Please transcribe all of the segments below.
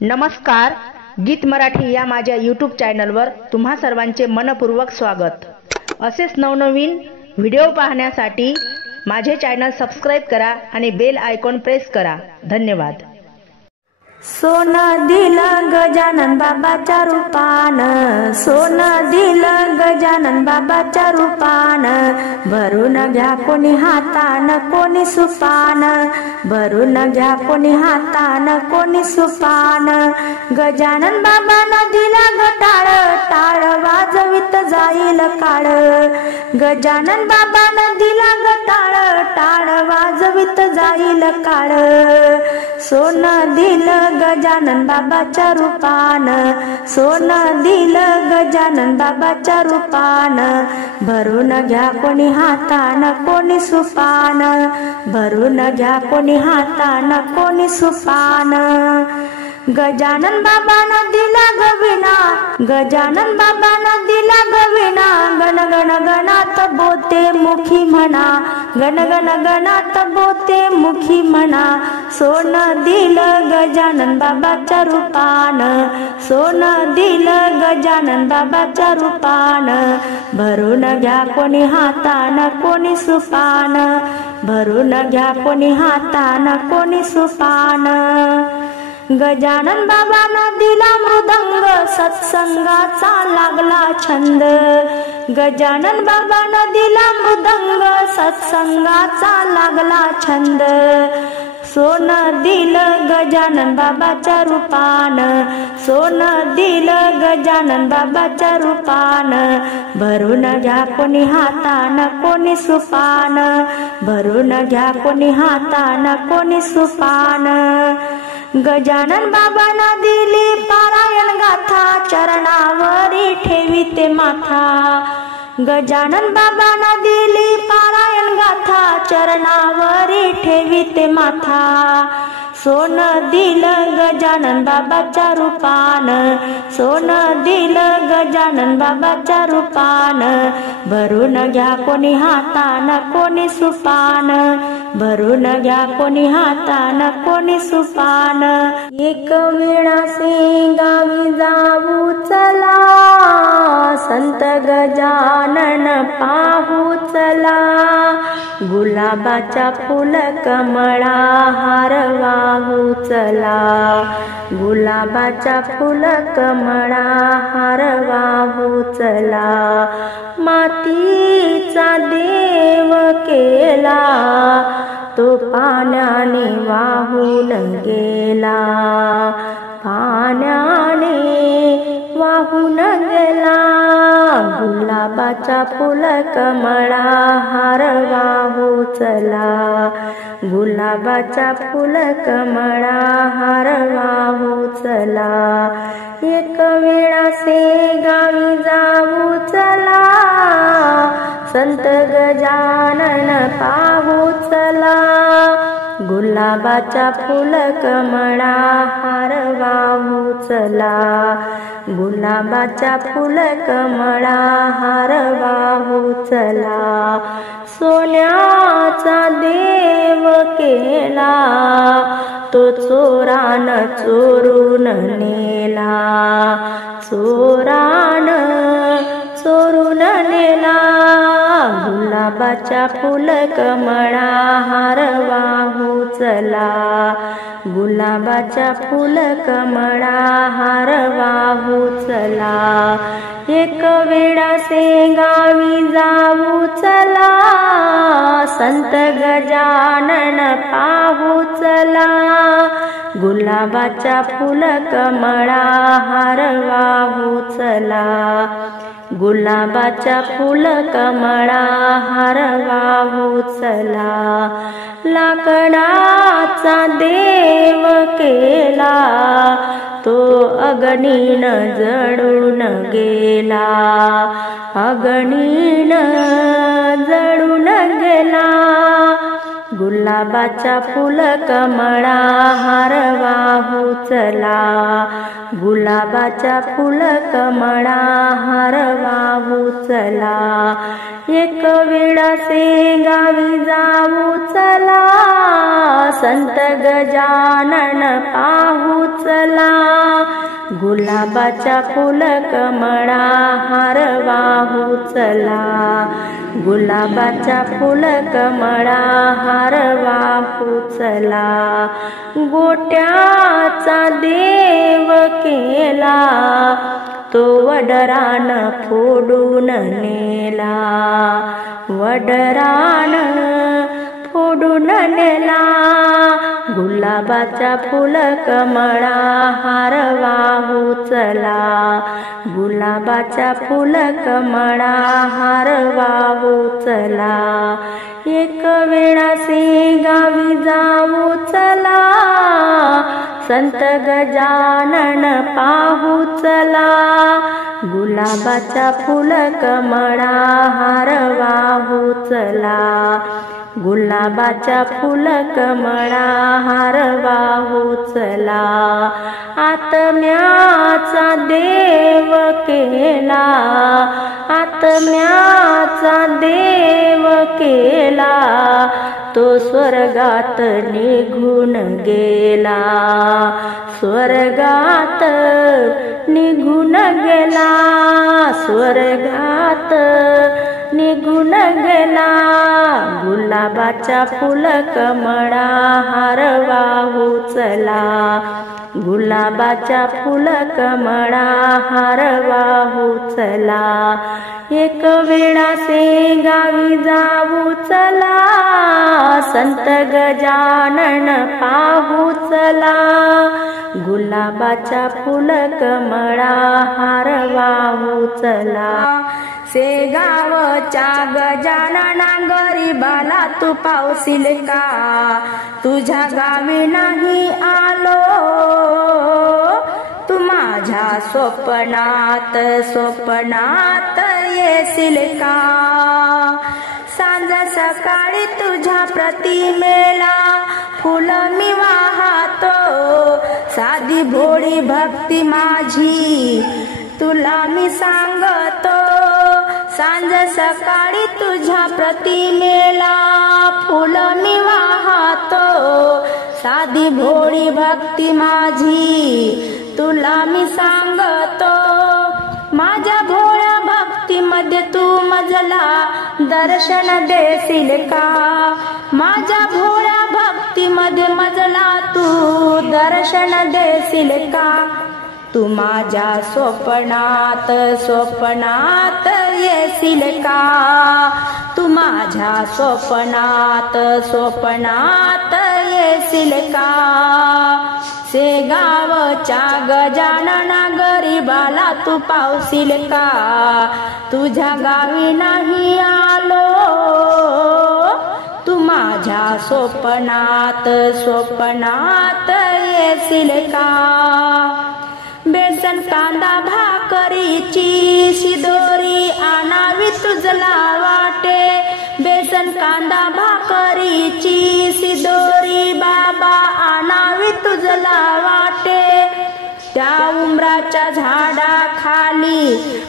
नमस्कार, गीत मराठी या माझ्या यूट्यूब चॅनलवर तुम्हा सर्वांचे मनपूर्वक स्वागत। असेच नवनवीन व्हिडिओ पाहण्यासाठी माझे चॅनल सबस्क्राइब करा आणि बेल आयकॉन प्रेस करा। धन्यवाद। सोनं दिलं गजानन बाबाच्या रूपानं, सोनं दिलं गजानन बाबाच्या रूपानं, भरून घ्या कोणी हातानं कोणी सुपानं, भरून घ्या कोणी हातानं कोणी सुपानं। गजानन बाबानं दिला गटाळ, टाळ वाजवित जाईल काळ, गजानन बाबानं दिला गटाळ, टाळ वाजवित जाईल काळ। सोनं दिलं गजानन बाबाच्या रूपानं, सोनं दिलं गजानन बाबाच्या रूपानं, भरून घ्या कोणी हातानं कोणी सुपानं, भरून घ्या कोणी हातानं कोणी सुपानं। गजानन बाबानं दिला गविना, गजानन बाबानं दिला गविना, गण गण गणात बोते मुखी म्हणा, गण गण गणात बोते मुखी म्हणा। सोनं दिलं गजानन बाबाच्या रूपानं, सोनं दिलं गजानन बाबाच्या रूपानं, भरून घ्या कोणी हातानं कोणी सुपानं, भरून घ्या कोणी हातानं कोणी सुपानं। गजानन बाबानं दिला मृदंग, सत्संगाचा लागला छंद, गजानन बाबानं दिला मृदंग, सत्संगाचा लागला छंद। सोनं दिलं गजानन बाबाच्या रूपानं, सोनं दिलं गजानन बाबाच्या रूपानं, भरून घ्या कोणी हातानं कोणी सुपानं, भरून घ्या कोणी हातानं कोणी सुपानं। गजानन बाबानं दिली पारायण गाथा, चरणावरी ठेवीते माथा, गजानन बाबानं दिली पारायण गाथा, चरणावरी ठेवीते माथा। सोनं दिलं गजानन बाबाच्या रूपानं, सोनं दिलं गजानन बाबाच्या रूपानं, भरून घ्या कोणी हातानं कोणी सुपानं, भरून घ्या कोणी हातानं कोणी सुपानं। एक वेळासे गावी जाऊ चला, संत गजानन पाहू चला, गुलाबाचा फुल कमळा हार वाहू चला, गुलाबाचा फुल कमळा हार वाहू चला। मातीचा देव केला तो पाण्याने वाहून गेला, पाण्याने वाहून गेला, गुलाबाचा फुल कमळा हार वाहू चला, गुलाबाचा फुल कमळा हार वाहू चला। एक वेळासे गावी जाऊ चला, संत गजानन पाहू चला, गुलाबाचा फुल कमळा हार वाहू चला, गुलाबाचा फुल कमळा हार वाहू चला। सोन्याचा देव केला तो चोरान चोरून नेला, चोरान चोरून नेला, गुलाबाचा फुल कमळा हार वाहू चला, गुलाबाचा फुल कमळा हार वाहू चला। एक वेळासे गावी जाऊ चला, संत गजानन पाहू चला, गुलाबाचा फुल कमळा हार वाहू चला, गुलाबाचा फुल कमळा हार वाहू चला। लाकडाचा देव केला तो अग्नीन जळून गेला, अग्नीन जळून गेला, गुलाबाचा फुल कमळा हार वाहू चला, गुलाबाचा फुल कमळा हार वाहू चला। एक वेळासे गावी जाऊ चला, संत गजानन पाहू चला, गुलाबाचा फुल कमळा हार वाहू चला, गुलाबाचा फुल कमळा हार वाहू चला. गोट्याचा देव केला तो वडरान फोडून नेला, वडरान फोडून नेला. गुलाबाचा फुल कमळा हार वाहू चला, गुलाबाचा फुल कमळा हार वाहू चला. एक वेळासे गावी जाऊ चला, संत गजानन पाहू चला. गुलाबाचा फुल कमळा हार वाहू चला, गुलाबाचा फुल कमळा हार वाहू चला. आत्म्याचा देव केला, आत्म्याचा देव केला तो स्वर्गात निघून गेला, स्वर्गात निघून गेला, स्वर्गात निघून गेला. गुलाबाचा फुल कमळा हार वाहू चला, गुलाबाचा फुल कमळा हार वाहू चला. एक वेळासे गावी जाऊ चला, संत गजानन पाहू चला. गुलाबाचा फुल कमळा हार वाहू चला. शेगावच्या गजानना गरीबाला तू पावशील का, तुझ्या गावी नाही आलो, तू माझ्या स्वप्नात स्वप्नात येशील का. सांज सकाळी तुझ्या प्रतिमेला फुल मी वाहतो, साधी भोळी भक्ती माझी तुला मी सांगतो. सांज सकाळी तुझ्या प्रतिमेला फुल मी वाहतो, साधी भोळी भक्ती माझी तुला मी सांगतो. माझ्या भोळ्या भक्तीमध्ये तू मजला दर्शन देशील का, माझ्या भोळ्या भक्तीमध्ये मजला तू दर्शन देशील का. तू माझ्या स्वप्नात स्वप्नात येशील का, तू माझ्या स्वप्नात स्वप्नात येशील का. शेगावच्या गजानना गरीबाला तू पावशील का, तुझ्या गावी नाही आलो, तू माझ्या स्वप्नात स्वप्नात येशील का. बेसन कांदा भाकरीची शिदोरी आणावी तुझला वाटे, बेसन कांदा भाकरीची शिदोरी बाबा आणावी तुझला वाटे. त्या उंबराच्या झाडाखाली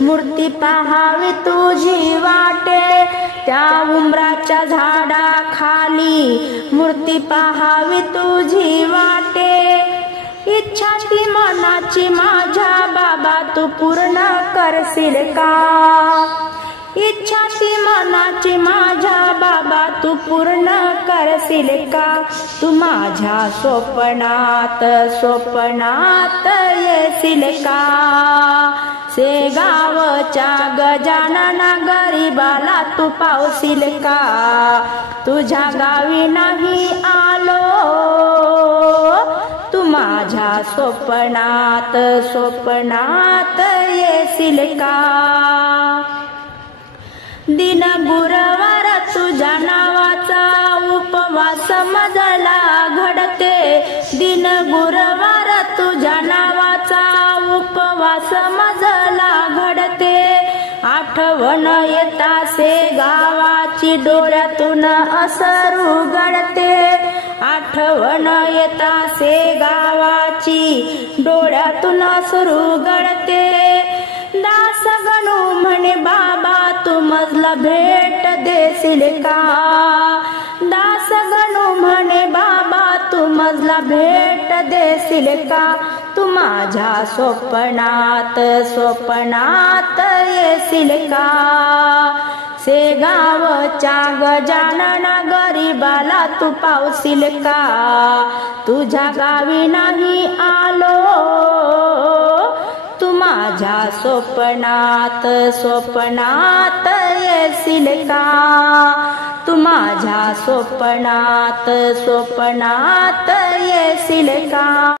मूर्ती पाहावी तुझी वाटे, त्या उंबराच्या झाडाखाली मूर्ती पाहावी तुझी वाटे. इच्छा ती मनाची माझ्या बाबा तू पूर्ण करशील का, इच्छा ती मनाची माझ्या बाबा तू पूर्ण करशील का. तू माझ्या स्वप्नात स्वप्नात येशील का. शेगावच्या गजानना गरीबाला तू पावशील का, तुझ्या गावी नाही आलो, तू माझ्या स्वप्नात स्वप्नात येशील का. दिन गुरुवार तुझ्या नावाचा उपवास मजला घडते, दिन गुरुवार तुझ्या नावाचा उपवास मजला घडते. आठवण येतासे गावाची डोळ्यातून असरू गळते, आठवण येतासे गावाची डोळ्यातून असरू गळते. दास गणू म्हणे बाबा तू मजला भेट देशील का, दास गणू म्हणे बाबा तू मजला भेट देशील का. तू माझ्या स्वप्नात स्वप्नात येशील का शेगावच्या गजानन गरीबाला तू पावशील का तुझ्या गावी नाही आलो तू माझ्या स्वप्नात स्वप्नात येशील का तू माझ्या स्वप्नात स्वप्नात येशील का